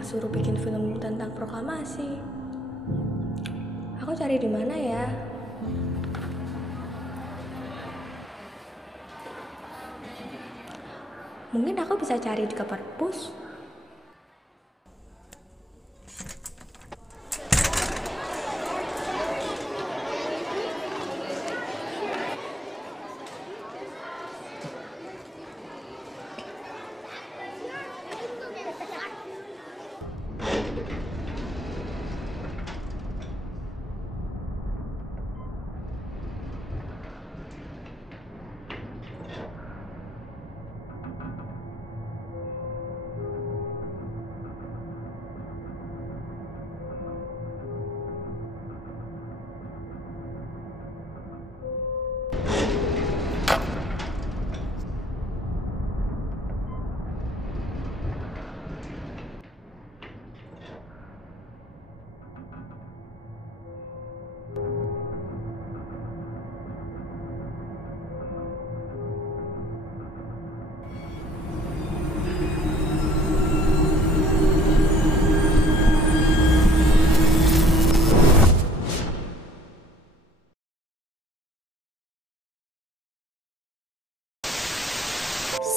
suruh bikin film tentang proklamasi. Aku cari di mana ya? Mungkin aku bisa cari di perpus.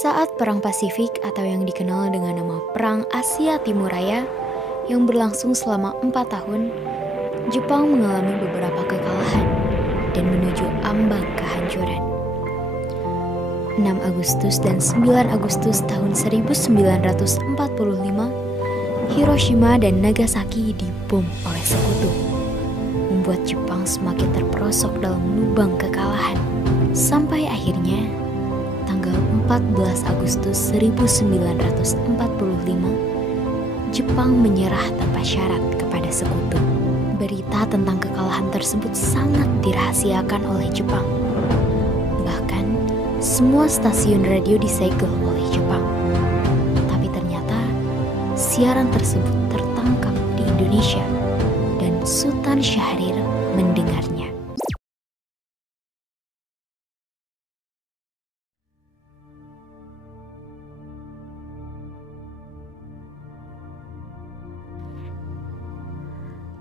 Saat Perang Pasifik atau yang dikenal dengan nama Perang Asia Timur Raya yang berlangsung selama 4 tahun, Jepang mengalami beberapa kekalahan dan menuju ambang kehancuran. 6 Agustus dan 9 Agustus tahun 1945, Hiroshima dan Nagasaki dibom oleh sekutu, membuat Jepang semakin terperosok dalam lubang kekalahan, sampai akhirnya tanggal 14 Agustus 1945, Jepang menyerah tanpa syarat kepada sekutu. Berita tentang kekalahan tersebut sangat dirahasiakan oleh Jepang. Bahkan, semua stasiun radio disegel oleh Jepang. Tapi ternyata, siaran tersebut tertangkap di Indonesia dan Sultan Syahrir mendengarnya.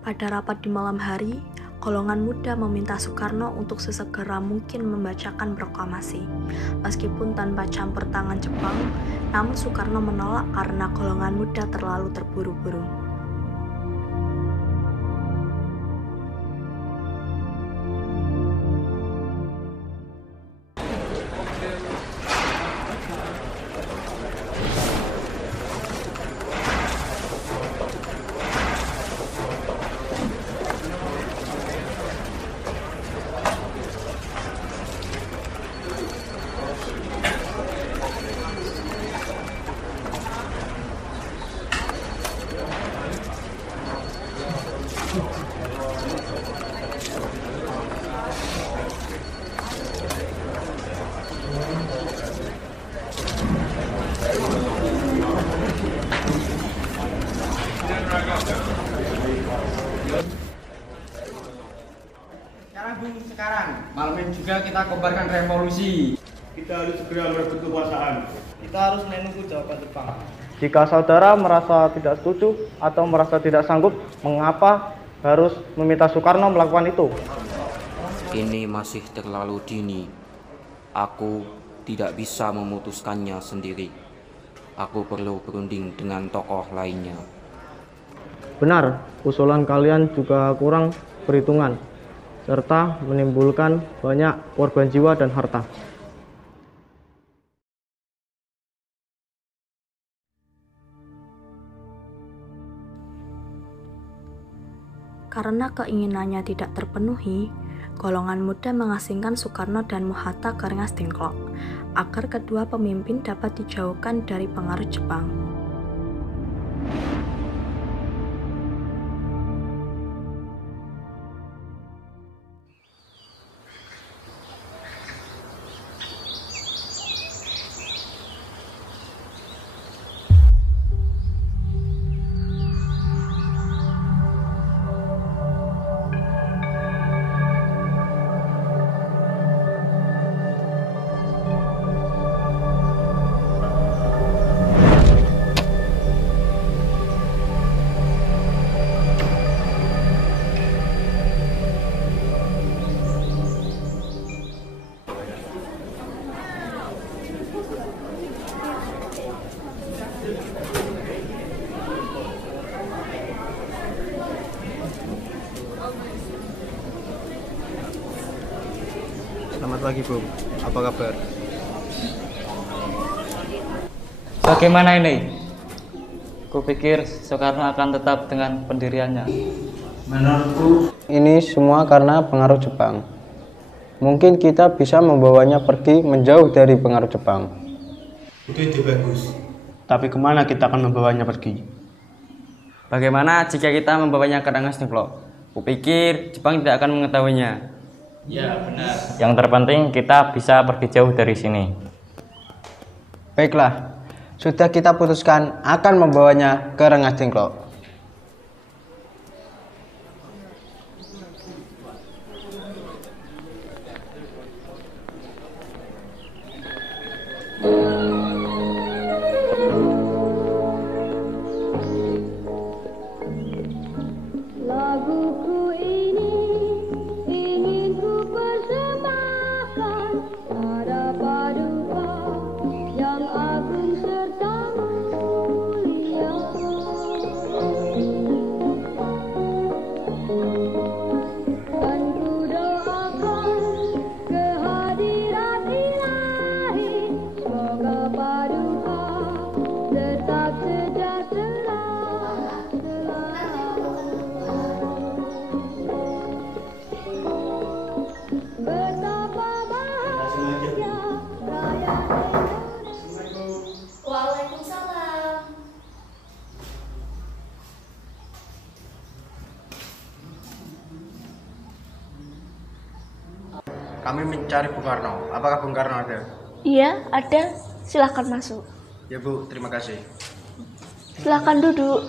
Pada rapat di malam hari, golongan muda meminta Soekarno untuk sesegera mungkin membacakan proklamasi. Meskipun tanpa campur tangan Jepang, namun Soekarno menolak karena golongan muda terlalu terburu-buru. Sekarang, malam ini juga kita kobarkan revolusi. Kita harus segera merebut kekuasaan. Kita harus menunggu jawaban Jepang. Jika saudara merasa tidak setuju atau merasa tidak sanggup, mengapa harus meminta Soekarno melakukan itu? Ini masih terlalu dini. Aku tidak bisa memutuskannya sendiri. Aku perlu berunding dengan tokoh lainnya. Benar, usulan kalian juga kurang perhitungan, serta menimbulkan banyak korban jiwa dan harta. Karena keinginannya tidak terpenuhi, golongan muda mengasingkan Soekarno dan Mohatta ke Rengas Dengklok agar kedua pemimpin dapat dijauhkan dari pengaruh Jepang. Selamat pagi, Bung. Apa kabar? Bagaimana ini? Kupikir Soekarno akan tetap dengan pendiriannya. Menurutku, ini semua karena pengaruh Jepang. Mungkin kita bisa membawanya pergi menjauh dari pengaruh Jepang. Itu ide bagus. Tapi kemana kita akan membawanya pergi? Bagaimana jika kita membawanya ke Rengas Dengklok? Kupikir Jepang tidak akan mengetahuinya. Ya, benar. Yang terpenting kita bisa pergi jauh dari sini. Baiklah, sudah kita putuskan akan membawanya ke Rengas Dengklok. Laguku ini ingin ku persembahkan pada paduka yang agung serta mulia. Dan ku doakan kehadiran ilahi, semoga paduka tetap sejahtera selalu. Betapa bahagia rakyat Indonesia. Waalaikumsalam. Kami mencari Bung Karno. Apakah Bung Karno ada? Iya, ada. Silahkan masuk. Ya, Bu, terima kasih. Silahkan duduk.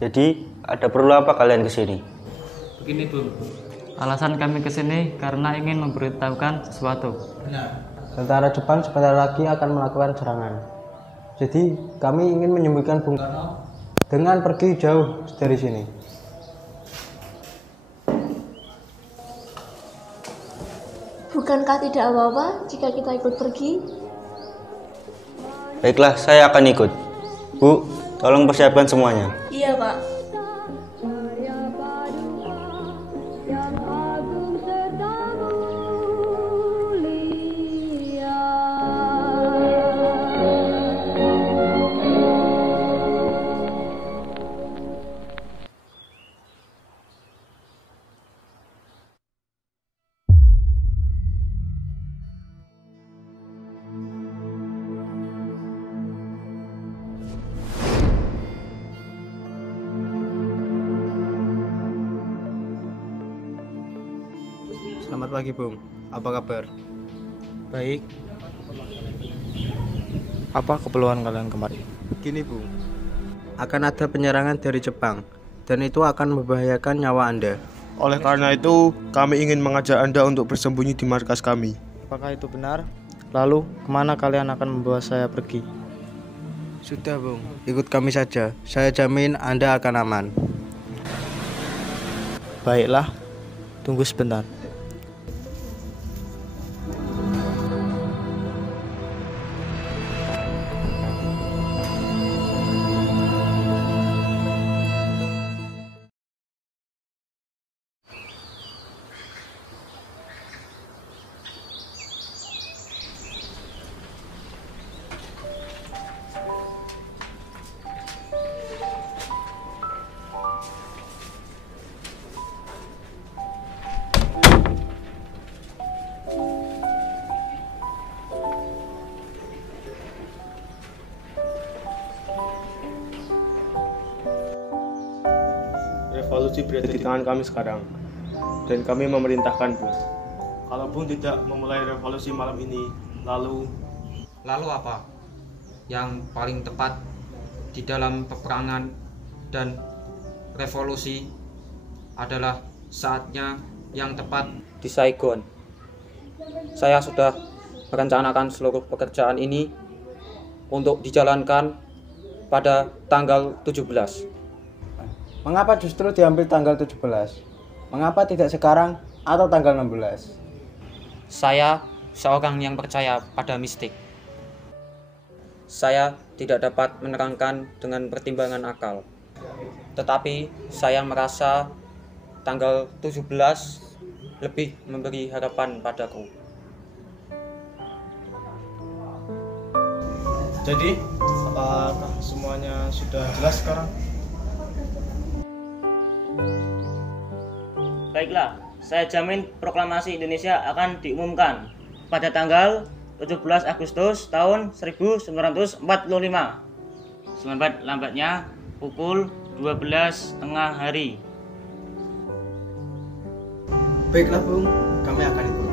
Jadi, ada perlu apa kalian ke sini? Begini, Bung. Alasan kami ke sini karena ingin memberitahukan sesuatu. Tentara Jepang sebentar lagi akan melakukan serangan. Jadi, kami ingin menyembuhkan Bung Karno dengan pergi jauh dari sini. Bukankah tidak apa-apa jika kita ikut pergi? Baiklah, saya akan ikut. Bu, tolong persiapkan semuanya. Iya, Pak. Selamat pagi, Bung. Apa kabar? Baik. Apa keperluan kalian kemari? Gini, Bung. Akan ada penyerangan dari Jepang, dan itu akan membahayakan nyawa Anda. Oleh karena itu, kami ingin mengajak Anda untuk bersembunyi di markas kami. Apakah itu benar? Lalu, kemana kalian akan membawa saya pergi? Sudah, Bung. Ikut kami saja. Saya jamin Anda akan aman. Baiklah. Tunggu sebentar. Revolusi berada di tangan kami sekarang, dan kami memerintahkan Bung. Kalau Bung tidak memulai revolusi malam ini, lalu apa? Yang paling tepat di dalam peperangan dan revolusi adalah saatnya yang tepat di Saigon. Saya sudah merencanakan seluruh pekerjaan ini untuk dijalankan pada tanggal 17. Mengapa justru diambil tanggal 17? Mengapa tidak sekarang atau tanggal 16? Saya seorang yang percaya pada mistik. saya tidak dapat menerangkan dengan pertimbangan akal. Tetapi saya merasa tanggal 17 lebih memberi harapan padaku. Jadi, apakah semuanya sudah jelas sekarang? Baiklah, saya jamin proklamasi Indonesia akan diumumkan pada tanggal 17 Agustus tahun 1945. Selambat-lambatnya pukul 12 tengah hari. Baiklah Bung, kami akan ikut.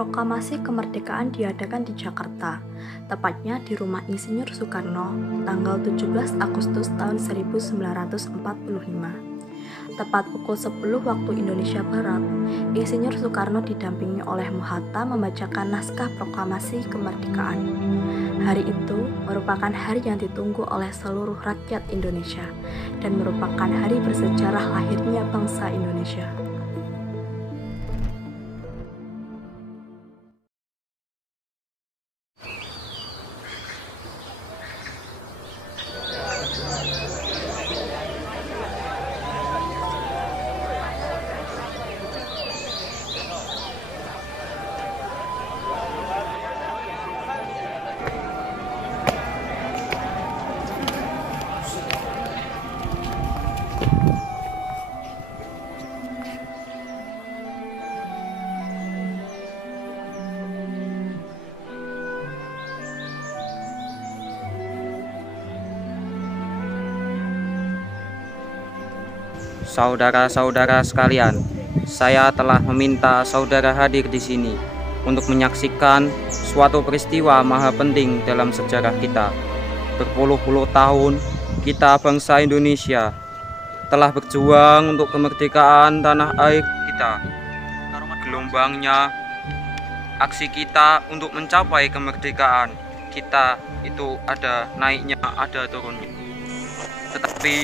Proklamasi kemerdekaan diadakan di Jakarta, tepatnya di Rumah Insinyur Soekarno, tanggal 17 Agustus tahun 1945. Tepat pukul 10 waktu Indonesia Barat, Insinyur Soekarno didampingi oleh Muhatta membacakan naskah proklamasi kemerdekaan. Hari itu merupakan hari yang ditunggu oleh seluruh rakyat Indonesia dan merupakan hari bersejarah lahirnya bangsa Indonesia. Saudara-saudara sekalian, saya telah meminta saudara hadir di sini untuk menyaksikan suatu peristiwa maha penting dalam sejarah kita. Berpuluh-puluh tahun, kita bangsa Indonesia telah berjuang untuk kemerdekaan tanah air kita. Gelombangnya, aksi kita untuk mencapai kemerdekaan kita itu ada naiknya, ada turunnya. Tetapi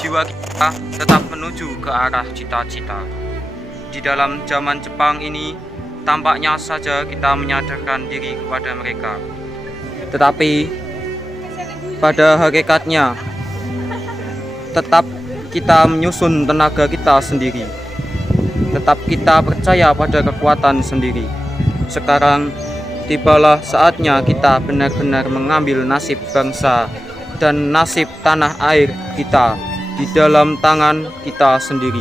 jiwa kita tetap menuju ke arah cita-cita. Di dalam zaman Jepang ini, tampaknya saja kita menyadarkan diri kepada mereka. Tetapi pada hakikatnya, tetap kita menyusun tenaga kita sendiri. Tetap kita percaya pada kekuatan sendiri. Sekarang tibalah saatnya kita benar-benar mengambil nasib bangsa dan nasib tanah air kita di dalam tangan kita sendiri.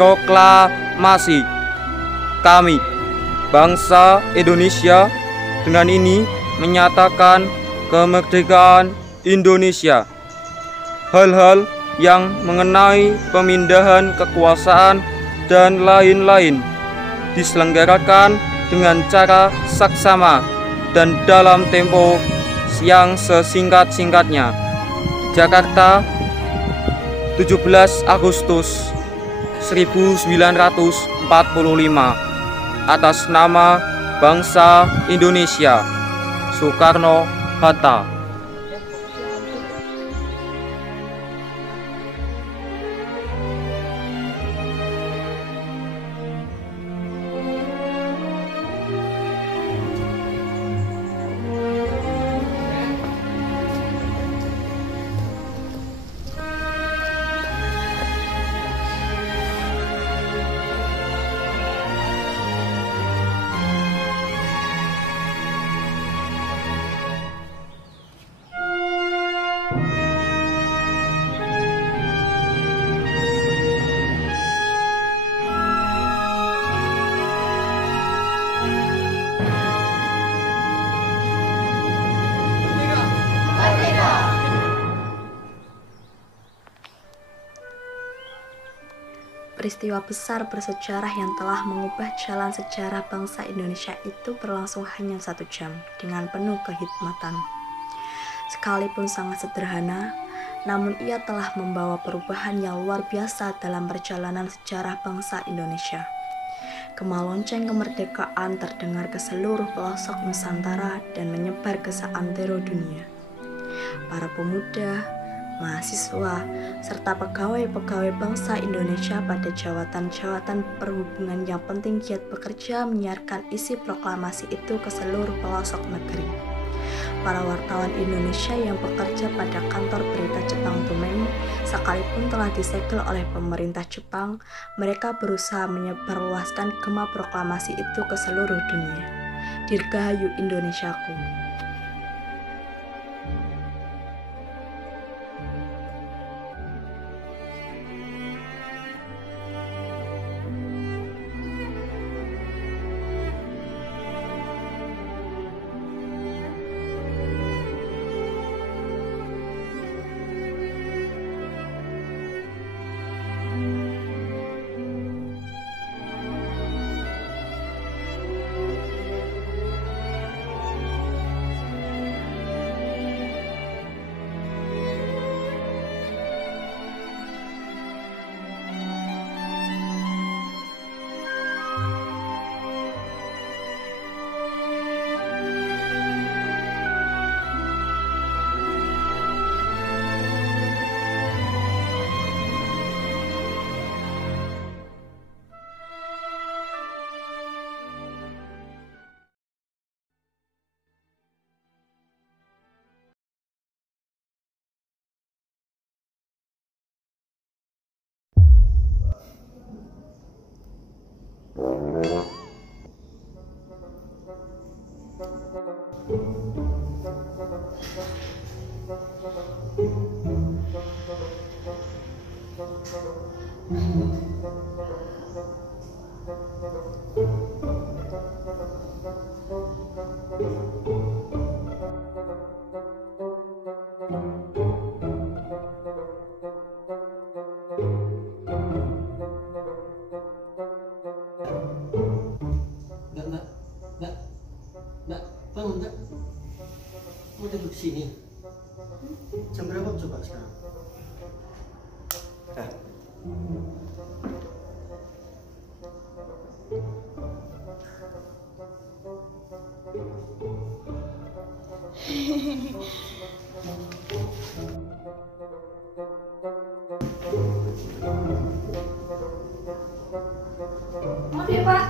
Proklamasi. Kami, bangsa Indonesia, dengan ini menyatakan kemerdekaan Indonesia. Hal-hal yang mengenai pemindahan kekuasaan dan lain-lain diselenggarakan dengan cara saksama dan dalam tempo yang sesingkat-singkatnya. Jakarta, 17 Agustus 1945. Atas nama bangsa Indonesia, Soekarno-Hatta. peristiwa besar bersejarah yang telah mengubah jalan sejarah bangsa Indonesia itu berlangsung hanya 1 jam dengan penuh kehikmatan. Sekalipun sangat sederhana, namun ia telah membawa perubahan yang luar biasa dalam perjalanan sejarah bangsa Indonesia. Gema lonceng kemerdekaan terdengar ke seluruh pelosok Nusantara dan menyebar ke seantero dunia. Para pemuda, mahasiswa, serta pegawai-pegawai bangsa Indonesia pada jawatan-jawatan perhubungan yang penting giat bekerja menyiarkan isi proklamasi itu ke seluruh pelosok negeri. Para wartawan Indonesia yang bekerja pada kantor berita Jepang Tomeng, sekalipun telah disegel oleh pemerintah Jepang, mereka berusaha menyebarluaskan gema proklamasi itu ke seluruh dunia. Dirgahayu Indonesiaku. Bangun, Mbak. Mau duduk sini. Jam berapa coba sekarang? Maaf ya, Pak.